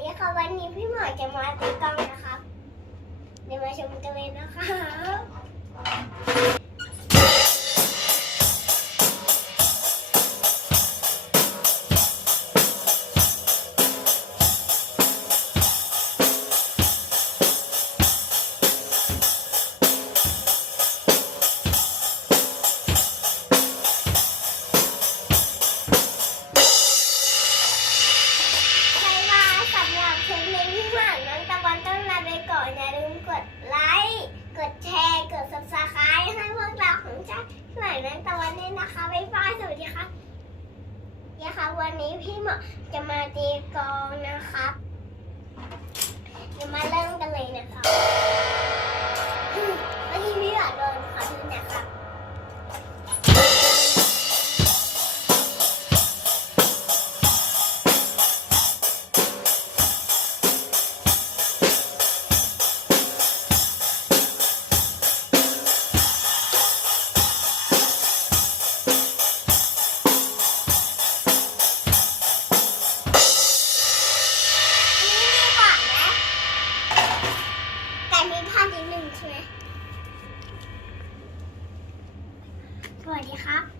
ดีค่ะวันนี้พี่หมอจะมาตีกลองนะครับเดี๋ยวมาชมกันเลยนะคะ คลิปนี้พี่หมอน้องตะวันต้องลาไปก่อนอย่าลืมกดไลค์ กดแชร์ กด subscribe ให้พวกเราของชาติพี่หมอน้องตะวันด้วยนะคะบ๊ายบายสวัสดีค่ะยังคะวันนี้พี่หมอจะมาตีกลองนะครับ วัสดีครับ